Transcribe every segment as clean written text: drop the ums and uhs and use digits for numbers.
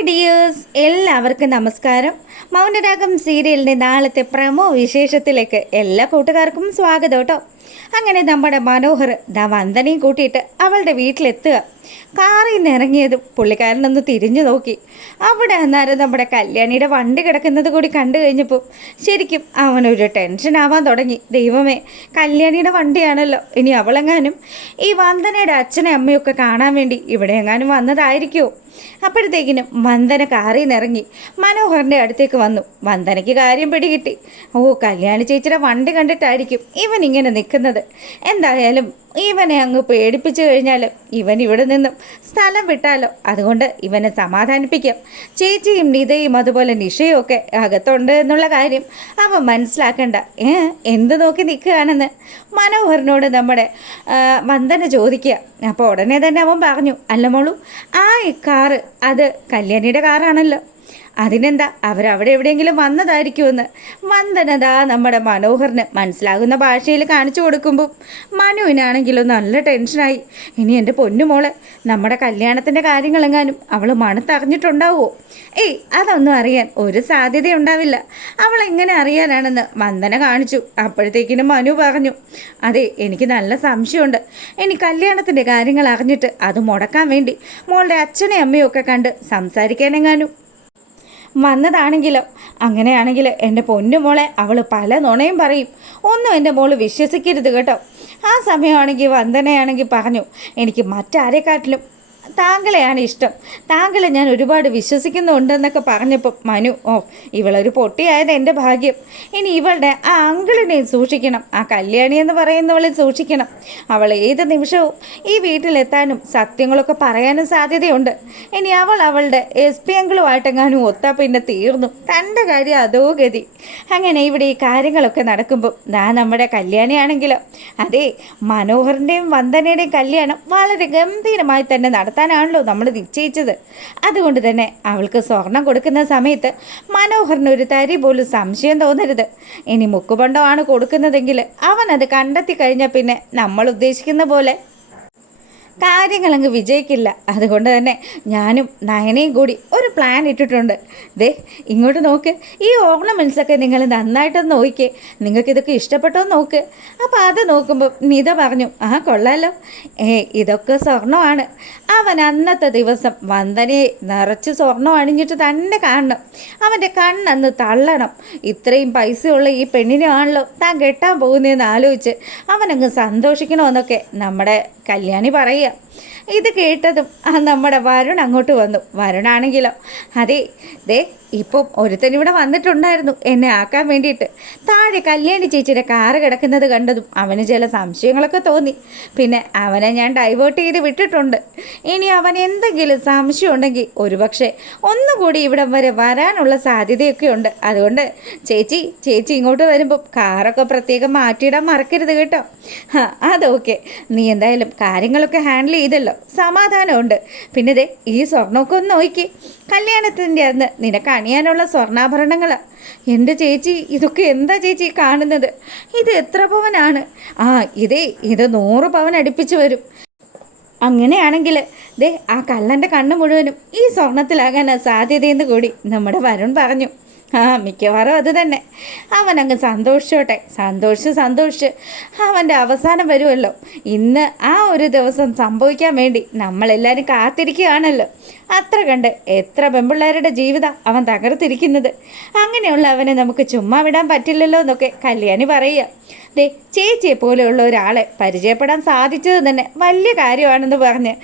Hi dears, എല്ലാവർക്കും നമസ്കാരം. മൗനരാഗം സീരിയലിൻ്റെ നാളത്തെ പ്രമോ വിശേഷത്തിലേക്ക് എല്ലാ കൂട്ടുകാർക്കും സ്വാഗതം കേട്ടോ. അങ്ങനെ നമ്മുടെ മനോഹർ വന്ദനയും കൂട്ടിയിട്ട് അവളുടെ വീട്ടിലെത്തുക. കാറിൽ നിന്ന് ഇറങ്ങിയതും പുള്ളിക്കാരനൊന്ന് തിരിഞ്ഞു നോക്കി. അവിടെ അന്നേരം നമ്മുടെ കല്യാണിയുടെ വണ്ടി കിടക്കുന്നത് കൂടി കണ്ടു കഴിഞ്ഞപ്പോൾ ശരിക്കും അവനൊരു ടെൻഷൻ ആവാൻ തുടങ്ങി. ദൈവമേ, കല്യാണിയുടെ വണ്ടിയാണല്ലോ, ഇനി അവളെങ്ങാനും ഈ വന്ദനയുടെ അച്ഛനെ അമ്മയൊക്കെ കാണാൻ വേണ്ടി ഇവിടെ എങ്ങാനും വന്നതായിരിക്കുമോ? അപ്പോഴത്തേക്കിനും വന്ദന കാറിൽ നിന്ന് ഇറങ്ങി മനോഹറിൻ്റെ അടുത്തേക്ക് വന്നു. വന്ദനയ്ക്ക് കാര്യം പിടികിട്ടി. കല്യാണി ചേച്ചിയുടെ വണ്ടി കണ്ടിട്ടായിരിക്കും ഇവൻ ഇങ്ങനെ നിൽക്കുന്നത്. എന്തായാലും ഇവനെ അങ്ങ് പേടിപ്പിച്ചു കഴിഞ്ഞാൽ ഇവൻ ഇവിടെ നിന്നും സ്ഥലം വിട്ടാലോ, അതുകൊണ്ട് ഇവനെ സമാധാനിപ്പിക്കാം. ചേച്ചിയും നിതയും അതുപോലെ നിഷയും ഒക്കെ അകത്തുണ്ട് എന്നുള്ള കാര്യം അവൻ മനസ്സിലാക്കണ്ട. എന്ത് നോക്കി നിൽക്കുകയാണെന്ന് മനോഹറിനോട് നമ്മുടെ വന്ദന ചോദിക്കുക. അപ്പോൾ ഉടനെ തന്നെ അവൻ പറഞ്ഞു, അല്ല മോളൂ, ആ കാറ് അത് കല്യാണിയുടെ കാറാണല്ലോ, അതിനെന്താ അവരവിടെ എവിടെയെങ്കിലും വന്നതായിരിക്കുമെന്ന് വന്ദനതാ നമ്മുടെ മനോഹറിന് മനസ്സിലാകുന്ന ഭാഷയിൽ കാണിച്ചു കൊടുക്കുമ്പോൾ മനുവിനാണെങ്കിലും നല്ല ടെൻഷനായി. ഇനി എൻ്റെ പൊന്നുമോളെ, നമ്മുടെ കല്യാണത്തിൻ്റെ കാര്യങ്ങളെങ്ങാനും അവൾ മണത്തറിഞ്ഞിട്ടുണ്ടാവുമോ? അതൊന്നും അറിയാൻ ഒരു സാധ്യതയുണ്ടാവില്ല. അവൾ എങ്ങനെ അറിയാനാണെന്ന് വന്ദന കാണിച്ചു. അപ്പോഴത്തേക്കിനും മനു പറഞ്ഞു, അതെ, എനിക്ക് നല്ല സംശയമുണ്ട്. ഇനി കല്യാണത്തിൻ്റെ കാര്യങ്ങൾ അറിഞ്ഞിട്ട് അത് മുടക്കാൻ വേണ്ടി മോളുടെ അച്ഛനെ അമ്മയും ഒക്കെ കണ്ട് സംസാരിക്കാനെങ്ങാനും വന്നതാണെങ്കിലോ? അങ്ങനെയാണെങ്കിൽ എൻ്റെ പൊന്നുമോളെ അവൾ പല നുണയും പറയും. ഒന്നും എൻ്റെ മോള് വിശ്വസിക്കരുത് കേട്ടോ. ആ സമയമാണെങ്കിൽ വന്ദനയാണെങ്കിൽ പറഞ്ഞു, എനിക്ക് മറ്റാരെക്കാട്ടിലും താങ്കളെയാണ് ഇഷ്ടം, താങ്കളെ ഞാൻ ഒരുപാട് വിശ്വസിക്കുന്നുണ്ടെന്നൊക്കെ പറഞ്ഞപ്പോൾ മനു, ഇവളൊരു പൊട്ടിയായത് എൻ്റെ ഭാഗ്യം. ഇനി ഇവളുടെ ആ അങ്കിളിനെയും സൂക്ഷിക്കണം, ആ കല്യാണി എന്ന് പറയുന്നവളെ സൂക്ഷിക്കണം. അവൾ ഏത് നിമിഷവും ഈ വീട്ടിലെത്താനും സത്യങ്ങളൊക്കെ പറയാനും സാധ്യതയുണ്ട്. ഇനി അവളുടെ SP അങ്കിളുമായിട്ടെങ്ങാനും ഒത്താ പിന്നെ തീർന്നു, തൻ്റെ കാര്യം അതോ ഗതി. അങ്ങനെ ഇവിടെ ഈ കാര്യങ്ങളൊക്കെ നടക്കുമ്പോൾ നമ്മുടെ കല്യാണിയാണെങ്കിലോ, അതെ, മനോഹറിൻ്റെയും വന്ദനയുടെയും കല്യാണം വളരെ ഗംഭീരമായി തന്നെ നടത്താനാണല്ലോ നമ്മൾ നിശ്ചയിച്ചത്. അതുകൊണ്ട് തന്നെ അവൾക്ക് സ്വർണം കൊടുക്കുന്ന സമയത്ത് മനോഹറിന് ഒരു തരി പോലും സംശയം തോന്നരുത്. ഇനി മുക്കുപണ്ടമാണ് കൊടുക്കുന്നതെങ്കിൽ അവനത് കണ്ടെത്തി കഴിഞ്ഞാൽ പിന്നെ നമ്മൾ ഉദ്ദേശിക്കുന്ന പോലെ കാര്യങ്ങളങ്ങ് വിജയിക്കില്ല. അതുകൊണ്ട് തന്നെ ഞാനും നയനയും കൂടി ഒരു പ്ലാൻ ഇട്ടിട്ടുണ്ട്. ഇങ്ങോട്ട് നോക്ക്, ഈ ഓർണമെൻറ്റ്സൊക്കെ നിങ്ങൾ നന്നായിട്ടൊന്ന് നോക്കിക്കേ, നിങ്ങൾക്കിതൊക്കെ ഇഷ്ടപ്പെട്ടോ നോക്ക്. അപ്പോൾ അത് നോക്കുമ്പോൾ നിത പറഞ്ഞു, കൊള്ളാലോ, ഇതൊക്കെ സ്വർണ്ണമാണ്. അവൻ അന്നത്തെ ദിവസം വന്ദനയെ നിറച്ച് സ്വർണ്ണം അണിഞ്ഞിട്ട് തന്നെ കാണണം, അവൻ്റെ കണ്ണന്ന് തള്ളണം. ഇത്രയും പൈസയുള്ള ഈ പെണ്ണിനാണല്ലോ താൻ കെട്ടാൻ പോകുന്നതെന്ന് ആലോചിച്ച് അവനങ്ങ് സന്തോഷിക്കണമെന്നൊക്കെ നമ്മുടെ കല്യാണി പറയുക. ഇത് കേട്ടതും നമ്മുടെ വരുൺ അങ്ങോട്ട് വന്നു. വരുണാണെങ്കിലോ, അതെ, ഇപ്പം ഒരുത്തനിവിടെ വന്നിട്ടുണ്ടായിരുന്നു എന്നെ ആക്കാൻ വേണ്ടിയിട്ട്. താഴെ കല്യാണി ചേച്ചിയുടെ കാറ് കിടക്കുന്നത് കണ്ടതും അവന് ചില സംശയങ്ങളൊക്കെ തോന്നി. പിന്നെ അവനെ ഞാൻ ഡൈവേർട്ട് ചെയ്ത് വിട്ടിട്ടുണ്ട്. ഇനി അവൻ എന്തെങ്കിലും സംശയം ഉണ്ടെങ്കിൽ ഒരുപക്ഷെ ഒന്നുകൂടി ഇവിടം വരെ വരാനുള്ള സാധ്യതയൊക്കെ ഉണ്ട്. അതുകൊണ്ട് ചേച്ചി ഇങ്ങോട്ട് വരുമ്പോൾ കാറൊക്കെ പ്രത്യേകം മാറ്റിയിടാൻ മറക്കരുത് കേട്ടോ. അതൊക്കെ നീ എന്തായാലും കാര്യങ്ങളൊക്കെ ഹാൻഡിൽ ചെയ്തല്ലോ, സമാധാനമുണ്ട്. പിന്നെ ഈ സ്വർണ്ണമൊക്കെ ഒന്ന് നോക്കി, കല്യാണത്തിൻ്റെ അന്ന് നിനക്ക് അണിയാനുള്ള സ്വർണ്ണാഭരണങ്ങളാണ്. എൻ്റെ ചേച്ചി, ഇതൊക്കെ എന്താ ചേച്ചി കാണുന്നത്? ഇത് എത്ര പവനാണ്? ഇത് 100 പവൻ അടുപ്പിച്ച് വരും. അങ്ങനെയാണെങ്കിൽ ആ കള്ളൻ്റെ കണ്ണ് മുഴുവനും ഈ സ്വർണത്തിലാകാനാണ് സാധ്യതയെന്ന് കൂടി നമ്മുടെ വരുൺ പറഞ്ഞു. മിക്കവാറും അത് തന്നെ. അവനങ്ങ് സന്തോഷിച്ചോട്ടെ. സന്തോഷിച്ച് അവൻ്റെ അവസാനം വരുമല്ലോ. ഇന്ന് ആ ഒരു ദിവസം സംഭവിക്കാൻ വേണ്ടി നമ്മളെല്ലാവരും കാത്തിരിക്കുകയാണല്ലോ. അത്ര കണ്ട് എത്ര പെൺപിള്ളേരുടെ ജീവിതം അവൻ തകർത്തിരിക്കുന്നത്. അങ്ങനെയുള്ള അവനെ നമുക്ക് ചുമ്മാ വിടാൻ പറ്റില്ലല്ലോ എന്നൊക്കെ കല്യാണി പറയുക. ചേച്ചിയെ പോലെയുള്ള ഒരാളെ പരിചയപ്പെടാൻ സാധിച്ചത് തന്നെ വലിയ കാര്യമാണെന്ന് പറഞ്ഞ്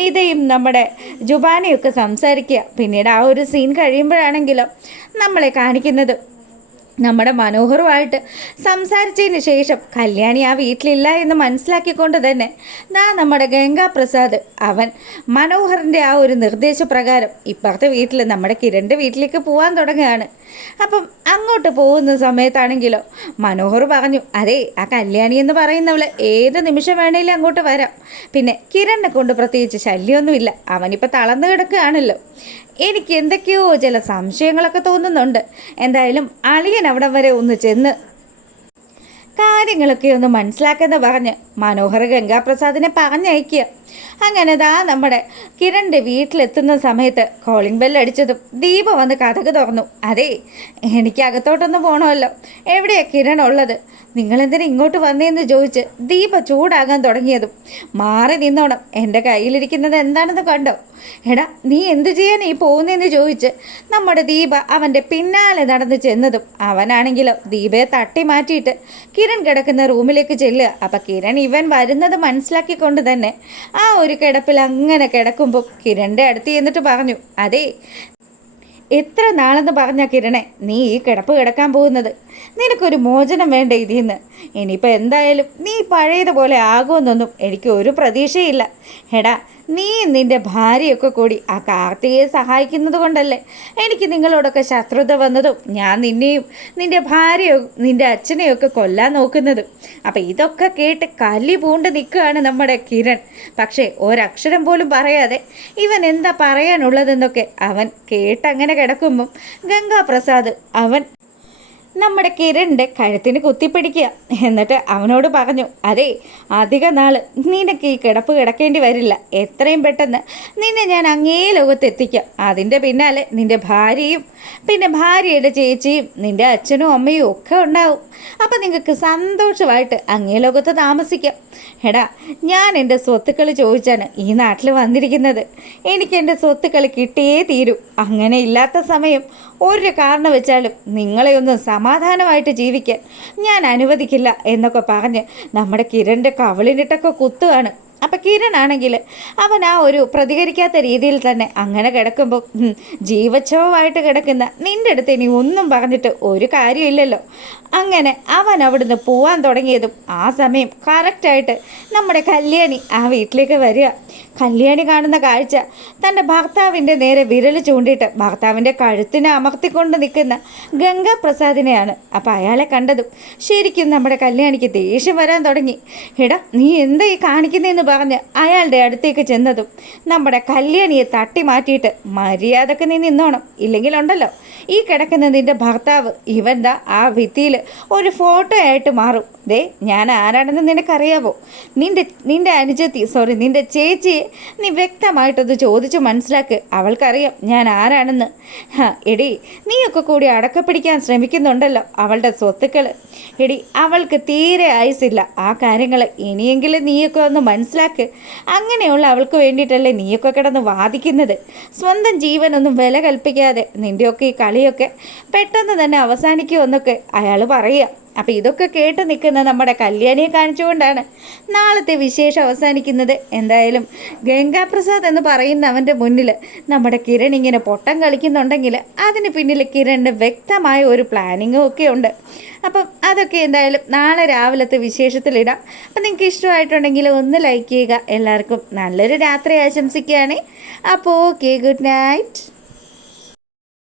നിതയും നമ്മുടെ ജുബാനയൊക്കെ സംസാരിക്കുക. പിന്നീട് ആ ഒരു സീൻ കഴിയുമ്പോഴാണെങ്കിലും നമ്മളെ കാണിക്കുന്നത് നമ്മുടെ മനോഹറുമായിട്ട് സംസാരിച്ചതിന് ശേഷം കല്യാണി ആ വീട്ടിലില്ല എന്ന് മനസ്സിലാക്കിക്കൊണ്ട് തന്നെ നമ്മുടെ ഗംഗാപ്രസാദ് അവൻ മനോഹറിൻ്റെ ആ ഒരു നിർദ്ദേശപ്രകാരം ഇപ്പുറത്തെ വീട്ടിൽ നമ്മുടെ കിരണിൻ്റെ വീട്ടിലേക്ക് പോകാൻ തുടങ്ങുകയാണ്. അപ്പം അങ്ങോട്ട് പോകുന്ന സമയത്താണെങ്കിലോ മനോഹർ പറഞ്ഞു, അതെ, ആ കല്യാണി എന്ന് പറയുന്നവള് ഏത് നിമിഷം വേണേലും അങ്ങോട്ട് വരാം. പിന്നെ കിരണിനെ കൊണ്ട് പ്രത്യേകിച്ച് ശല്യമൊന്നുമില്ല, അവനിപ്പോൾ തളർന്നു കിടക്കുകയാണല്ലോ. എനിക്ക് എന്തൊക്കെയോ ചില സംശയങ്ങളൊക്കെ തോന്നുന്നുണ്ട്. എന്തായാലും അളിയൻ അവിടെ വരെ ഒന്ന് ചെന്ന് കാര്യങ്ങളൊക്കെ ഒന്ന് മനസ്സിലാക്കുന്ന പറഞ്ഞ് മനോഹർ ഗംഗാപ്രസാദിനെ പറഞ്ഞയക്കുക. അങ്ങനെ ദാ നമ്മുടെ കിരണിൻ്റെ വീട്ടിലെത്തുന്ന സമയത്ത് കോളിംഗ് ബെല്ലടിച്ചതും ദീപ വന്ന് കഥക് തുറന്നു. അതേ, എനിക്ക് അകത്തോട്ടൊന്ന് പോകണമല്ലോ. എവിടെയാണ് കിരൺ ഉള്ളത്? നിങ്ങളെന്തിനാ ഇങ്ങോട്ട് വന്നേന്ന് ചോദിച്ച് ദീപ ചൂടാകാൻ തുടങ്ങിയതും മാറി നിന്നോണം, എൻ്റെ കയ്യിലിരിക്കുന്നത് എന്താണെന്ന് കണ്ടോ? എടാ, നീ എന്ത് ചെയ്യാൻ ഈ പോകുന്നതെന്ന് ചോദിച്ച് നമ്മുടെ ദീപ അവൻ്റെ പിന്നാലെ നടന്ന് ചെന്നതും അവനാണെങ്കിലോ ദീപയെ തട്ടി മാറ്റിയിട്ട് കിരൺ കിടക്കുന്ന റൂമിലേക്ക് ചെല്ലുക. അപ്പം കിരൺ ഇവൻ വരുന്നത് മനസ്സിലാക്കിക്കൊണ്ട് തന്നെ ആ ഒരു കിടപ്പിൽ അങ്ങനെ കിടക്കുമ്പോൾ കിരണിൻ്റെ അടുത്ത് ചെന്നിട്ട് പറഞ്ഞു, അതേ, എത്ര നാളെന്ന് പറഞ്ഞ കിരണെ നീ ഈ കിടപ്പ് കിടക്കാൻ പോകുന്നത്? നിനക്കൊരു മോചനം വേണ്ട ഇതിൽ നിന്ന്. ഇനിയിപ്പോൾ എന്തായാലും നീ പഴയതുപോലെ ആകുമെന്നൊന്നും എനിക്ക് ഒരു പ്രതീക്ഷയില്ല. എടാ, നീ നിൻ്റെ ഭാര്യയൊക്കെ കൂടി ആ കാർത്തികയെ സഹായിക്കുന്നത് കൊണ്ടല്ലേ എനിക്ക് നിങ്ങളോടൊക്കെ ശത്രുത വന്നതും ഞാൻ നിന്നെയും നിൻ്റെ ഭാര്യയോ നിൻ്റെ അച്ഛനെയൊക്കെ കൊല്ലാൻ നോക്കുന്നതും. അപ്പം ഇതൊക്കെ കേട്ട് കലി പൂണ്ട് നിൽക്കുകയാണ് നമ്മുടെ കിരൺ. പക്ഷേ ഒരക്ഷരം പോലും പറയാതെ ഇവൻ എന്താ പറയാനുള്ളതെന്നൊക്കെ അവൻ കേട്ടങ്ങനെ കിടക്കുമ്പം ഗംഗാപ്രസാദ് അവൻ നമ്മുടെ കിരണിൻ്റെ കഴുത്തിന് കുത്തിപ്പിടിക്കുക. എന്നിട്ട് അവനോട് പറഞ്ഞു, അതേ, അധിക നാൾ നിനക്ക് ഈ കിടപ്പ് കിടക്കേണ്ടി വരില്ല. എത്രയും പെട്ടെന്ന് നിന്നെ ഞാൻ അങ്ങേ ലോകത്തെത്തിക്കാം. അതിൻ്റെ പിന്നാലെ നിൻ്റെ ഭാര്യയും പിന്നെ ഭാര്യയുടെ ചേച്ചിയും നിൻ്റെ അച്ഛനും അമ്മയും ഒക്കെ ഉണ്ടാവും. അപ്പം നിങ്ങൾക്ക് സന്തോഷമായിട്ട് അങ്ങേ ലോകത്ത് താമസിക്കാം. എടാ, ഞാൻ എൻ്റെ സ്വത്തുക്കൾ ചോദിച്ചാണ് ഈ നാട്ടിൽ വന്നിരിക്കുന്നത്. എനിക്ക് എൻ്റെ സ്വത്തുക്കൾ കിട്ടിയേ തീരൂ. അങ്ങനെ ഇല്ലാത്ത സമയം ഒരു കാരണം വെച്ചാലും നിങ്ങളെ ഒന്ന് സമാധാനമായിട്ട് ജീവിക്കാൻ ഞാൻ അനുവദിക്കില്ല എന്നൊക്കെ പറഞ്ഞ് നമ്മുടെ കിരണിൻ്റെ കവിളിനിട്ടൊക്കെ കുത്തുകയാണ്. അപ്പം കിരണാണെങ്കിൽ അവൻ ആ ഒരു പ്രതികരിക്കാത്ത രീതിയിൽ തന്നെ അങ്ങനെ കിടക്കുമ്പോൾ ജീവച്ഛവമായിട്ട് കിടക്കുന്ന നിൻ്റെ അടുത്ത് ഇനി ഒന്നും പറഞ്ഞിട്ട് ഒരു കാര്യമില്ലല്ലോ. അങ്ങനെ അവൻ അവിടുന്ന് പോവാൻ തുടങ്ങിയതും ആ സമയം കറക്റ്റായിട്ട് നമ്മുടെ കല്യാണി ആ വീട്ടിലേക്ക് വരിക. കല്യാണി കാണുന്ന കാഴ്ച തൻ്റെ ഭർത്താവിൻ്റെ നേരെ വിരൽ ചൂണ്ടിയിട്ട് ഭർത്താവിൻ്റെ കഴുത്തിനെ അമർത്തിക്കൊണ്ട് നിൽക്കുന്ന ഗംഗാപ്രസാദിനെയാണ്. അപ്പം അയാളെ കണ്ടതും ശരിക്കും നമ്മുടെ കല്യാണിക്ക് ദേഷ്യം വരാൻ തുടങ്ങി. എടാ, നീ എന്താ ഈ കാണിക്കുന്നതെന്ന് പറഞ്ഞ് അയാളുടെ അടുത്തേക്ക് ചെന്നതും നമ്മുടെ കല്യാണിയെ തട്ടി മാറ്റിയിട്ട് മര്യാദക്ക് നീ നിന്നോണം, ഇല്ലെങ്കിലുണ്ടല്ലോ ഈ കിടക്കുന്ന നിൻ്റെ ഭർത്താവ് ഇവൻ്റെ ആ ഭിത്തിയിൽ ഒരു ഫോട്ടോ ആയിട്ട് മാറും. ദേ, ഞാൻ ആരാണെന്ന് നിനക്കറിയാവോ? നിൻ്റെ അനുജത്തി നിൻ്റെ ചേച്ചിയെ നീ വ്യക്തമായിട്ടത് ചോദിച്ചു മനസ്സിലാക്ക്. അവൾക്കറിയാം ഞാൻ ആരാണെന്ന്. എടി, നീയൊക്കെ കൂടി അടക്കപ്പിടിക്കാൻ ശ്രമിക്കുന്നുണ്ടല്ലോ അവളുടെ സ്വത്തുക്കൾ. എടി, അവൾക്ക് തീരെ ആയുസില്ല. ആ കാര്യങ്ങൾ ഇനിയെങ്കിലും നീയൊക്കെ ഒന്ന് മനസ്സിലാക്ക്. അങ്ങനെയുള്ള അവൾക്ക് വേണ്ടിയിട്ടല്ലേ നീയൊക്കെ കിടന്ന് വാദിക്കുന്നത്? സ്വന്തം ജീവനൊന്നും വില കൽപ്പിക്കാതെ നിൻ്റെയൊക്കെ ഈ കളിയൊക്കെ പെട്ടെന്ന് തന്നെ അവസാനിക്കുമെന്നൊക്കെ അയാൾ പറയുക. അപ്പം ഇതൊക്കെ കേട്ട് നിൽക്കുന്ന നമ്മുടെ കല്യാണിയെ കാണിച്ചുകൊണ്ടാണ് നാളത്തെ വിശേഷം അവസാനിക്കുന്നത്. എന്തായാലും ഗംഗാപ്രസാദ് എന്ന് പറയുന്ന അവൻ്റെ മുന്നിൽ നമ്മുടെ കിരൺ ഇങ്ങനെ പൊട്ടം കളിക്കുന്നുണ്ടെങ്കിൽ അതിന് പിന്നിൽ കിരണിൻ്റെ വ്യക്തമായ ഒരു പ്ലാനിങ്ങും ഒക്കെ ഉണ്ട്. അപ്പം അതൊക്കെ എന്തായാലും നാളെ രാവിലത്തെ വിശേഷത്തിലിടാം. അപ്പം നിങ്ങൾക്ക് ഇഷ്ടമായിട്ടുണ്ടെങ്കിൽ ഒന്ന് ലൈക്ക് ചെയ്യുക. എല്ലാവർക്കും നല്ലൊരു രാത്രി ആശംസിക്കുകയാണ്. അപ്പോൾ ഓക്കെ, ഗുഡ് നൈറ്റ്.